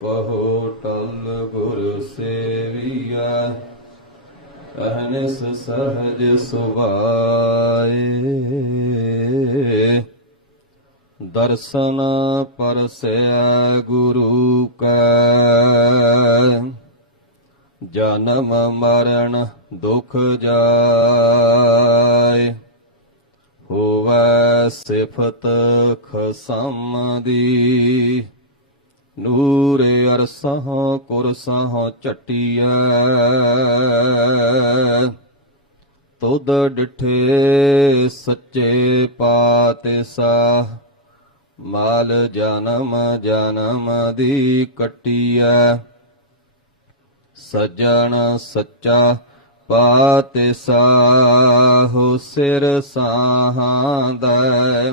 ਬਹੁ ਟਲ ਗੁਰ ਸੇਵੀਆ ਅਹਨਿਸ ਸਹਜ ਸੁਭਾਏ। ਦਰਸ਼ਨ ਪਰਸੈ ਗੁਰੂ ਕੈ, ਜਨਮ ਮਰਨ ਦੁਖ ਜਾਏ। ਹੋਵੈ ਸਿਫਤ ਖਸਮ ਦੀ ਨੂਰੇ ਅਰਸਹ ਕੁਰਸਹ ਚਟਿਐ ਤੁਧ ਡਿਠੇ ਸੱਚੇ ਪਾਤਸਾ ਮਾਲ ਜਨਮ ਜਨਮ ਦੀ ਕਟਿਐ। ਸਜਣ ਸੱਚਾ ਪਾਤਸਾ ਸਾਹ ਸਿਰ ਸਾਹਾਂਦੈ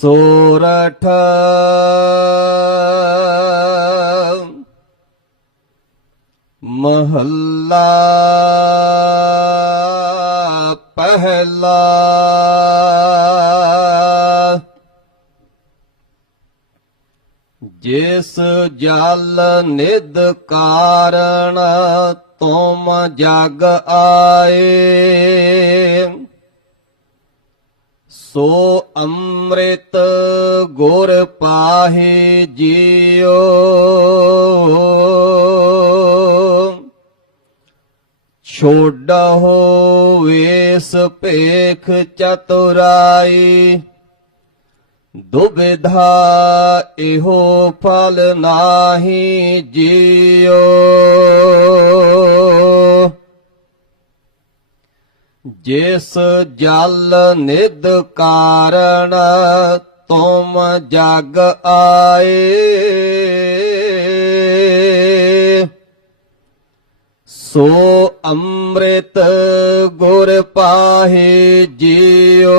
ਸੋਰਠ ਮਹੱਲਾ ਪਹਿਲਾ। ਜਿਸ ਜਲ ਨਿਦ ਕਾਰਣ ਤੁਮ ਜਗ ਆਏ। ਸੋ ਅੰਮ੍ਰਿਤ ਗੁਰ ਪਾਹੀ ਜੀਓ। ਛੋਡਹੁ ਵੇਸ ਭੇਖ ਚਤੁਰਾਈ ਦੁਬਿਧਾ ਇਹੋ ਫਲ ਨਾਹੀ ਜੀਓ। ਜਿਸ ਜਲ ਨਿਦ ਕਾਰਣ ਤੁਮ ਜਗ ਆਏ। ਸੋ ਅੰਮ੍ਰਿਤ ਗੁਰ ਪਾਹੇ ਜੀਓ।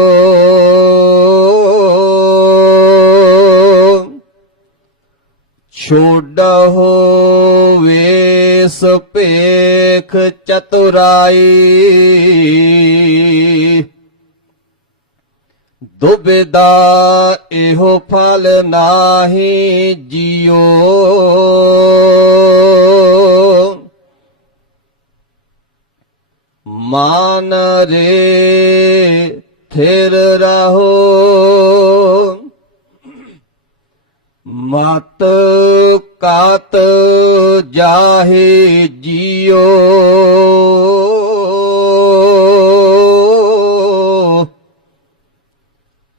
ਛੋਡਹੁ ਵੇਸ ਭੇਖ ਚਤੁਰਾਈ ਦੁਬਿਦਾ ਇਹੋ ਫਲ ਨਾਹੀ ਜੀਓ। ਮਾਨ ਰੇ ਥਿਰ ਰਹੋ। ਮਤ ਕਾਤ ਜਾਹੇ ਜੀਓ।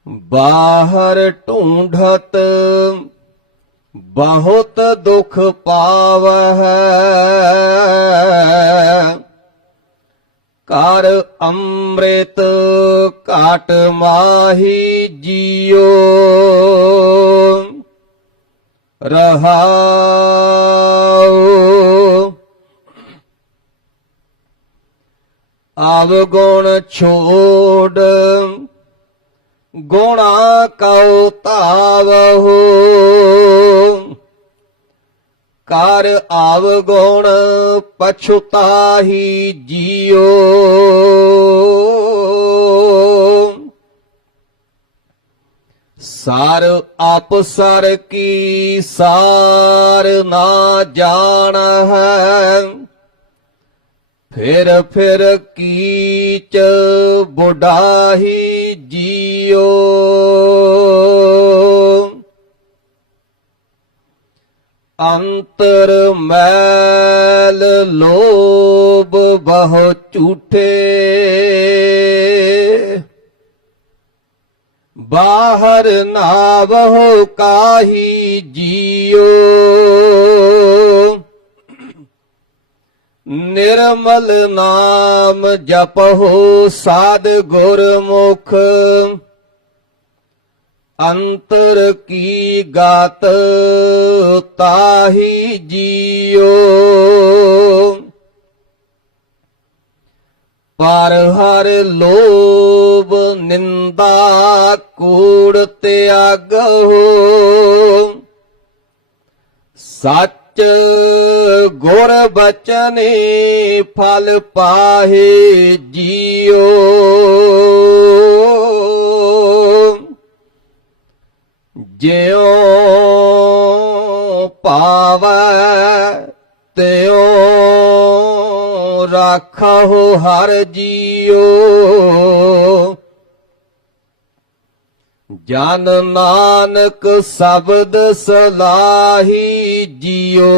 ਬਾਹਰ ਢੂੰਢਤ ਬਹੁਤ ਦੁਖ ਪਾਵਹਿ। ਕਰ ਅੰਮ੍ਰਿਤ ਘਾਟ ਮਾਹੀ ਜੀਓ। ਰਹਾਉ ਆਵ ਗੁਣ ਛੋੜ ਗੁਣਾ ਕਉ ਧਾਵਹੁ। ਕਰ ਆਵ ਗੁਣ ਪਛੁਤਾਹੀ ਜੀਓ। ਸਾਰ ਆਪਸਰ ਕੀ ਸਾਰ ਨਾ ਜਾਣ ਹੈ। ਫਿਰ ਫਿਰ ਕੀਚ ਬੁਢਾਹੀ ਜੀਓ। ਅੰਤਰ ਮੈਲ ਲੋਭ ਬਹੁ ਝੂਠੇ। ਬਾਹਰ ਨਾਵਹੁ ਕਾਹੀ ਜੀਓ। ਨਿਰਮਲ ਨਾਮ ਜਪਹੁ ਸਾਧ ਗੁਰਮੁਖ। ਅੰਤਰ ਕੀ ਗਾਤ ਤਾਹੀ ਜੀਓ। ਪਰ ਹਰ ਲੋਭ ਨਿੰਦਾ ਕੂੜ ਤਿਆਗੋ ਸੱਚ ਗੁਰ ਬਚਨੇ ਫਲ ਪਾਹੇ ਜੀਓ। ਜਿਉ ਪਾਵੈ ਤਿਉ ਰਾਖਹੁ ਹਰ ਜੀਓ। ਜਨ ਨਾਨਕ ਸ਼ਬਦ ਸਲਾਹੀ ਜੀਓ।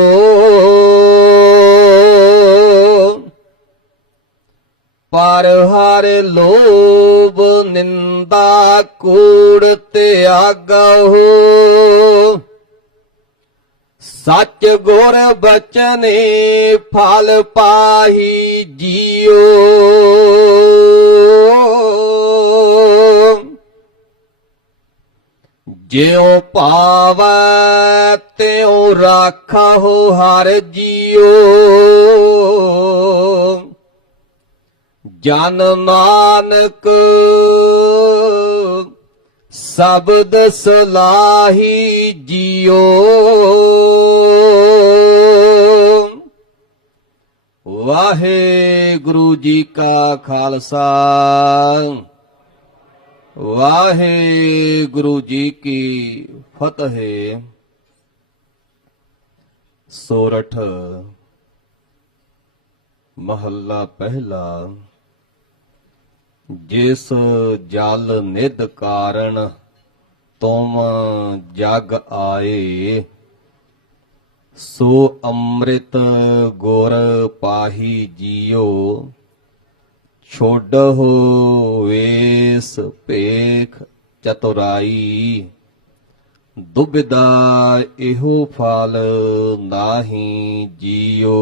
ਪਰ ਹਰ ਲੋਭ ਨਿੰਦਾ ਕੂੜ ਤਿਆਗਹੁ ਸੱਚ ਗੁਰ ਬਚਨੇ ਫਲ ਪਾਹੀ ਜੀਓ। ਜਿਉ ਪਾਵੈ, ਤਿਉ ਰਾਖਹੁ ਹਰ ਜੀਓ ਜਨ ਨਾਨਕ ਸ਼ਬਦ ਸਲਾਹੀ ਜੀਓ ਵਾਹਿਗੁਰੂ ਜੀ ਕਾ ਖਾਲਸਾ। ਵਾਹਿਗੁਰੂ ਜੀ ਕੀ ਫਤਿਹ। ਸੋਰਠ ਮਹੱਲਾ ਪਹਿਲਾ। ਜਿਸ ਜਲ ਨਿਧ ਕਾਰਨ ਤੁਮ ਜਗ ਆਏ, ਸੋ ਅੰਮ੍ਰਿਤ ਗੁਰ ਪਾਹੀ ਜੀਓ। ਛੋਡਹੁ ਵੇਸ ਭੇਖ ਚਤੁਰਾਈ ਦੁਬਿਦਾ ਇਹੋ ਫਲ ਨਾਹੀ ਜੀਓ।